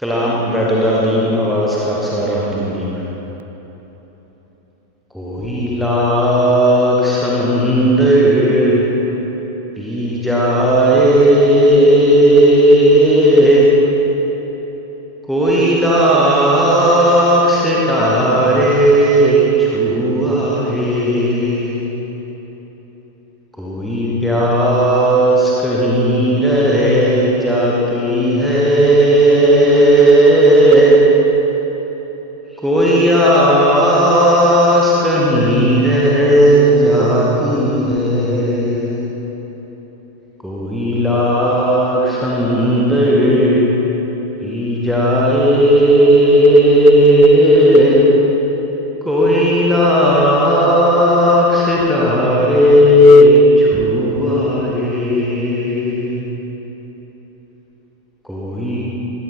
कलाम बैतुल्लाह आवाज़ का सारा हिंदी। कोई लाख समंदर पी जाए, कोई लाख सितारे छू आए, कोई प्यास कहीं रह जाती है, कोई आस कहीं रह जाती है, कोई लाख समंदर पी जाए, कोई लाख सितारे छू आए, कोई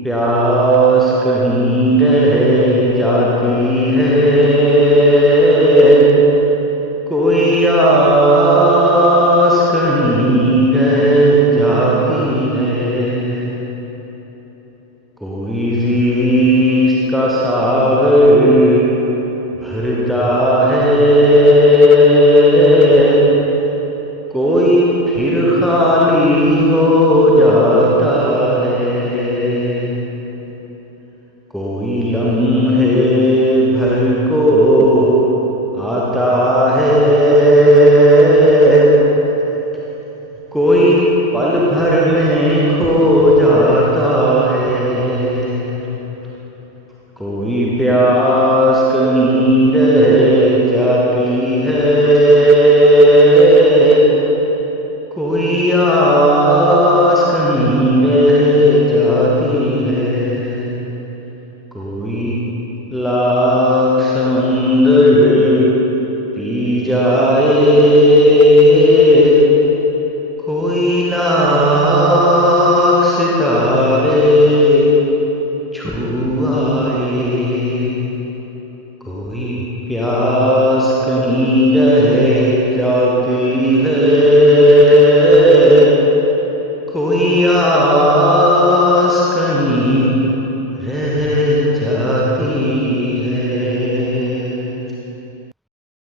प्यास कहीं रह जाती है, कोई आस कहीं रह जाती है, कोई ज़ीस्त का सागर भरता है, कोई फिर खाली हो जाता है, कोई लम्हे भर को आता है, कोई पल भर में खो जाता है, कोई प्यास कहीं रह जाती है, कोई आस कहीं रह जाती है, कोई लाख समंदर पी जाए।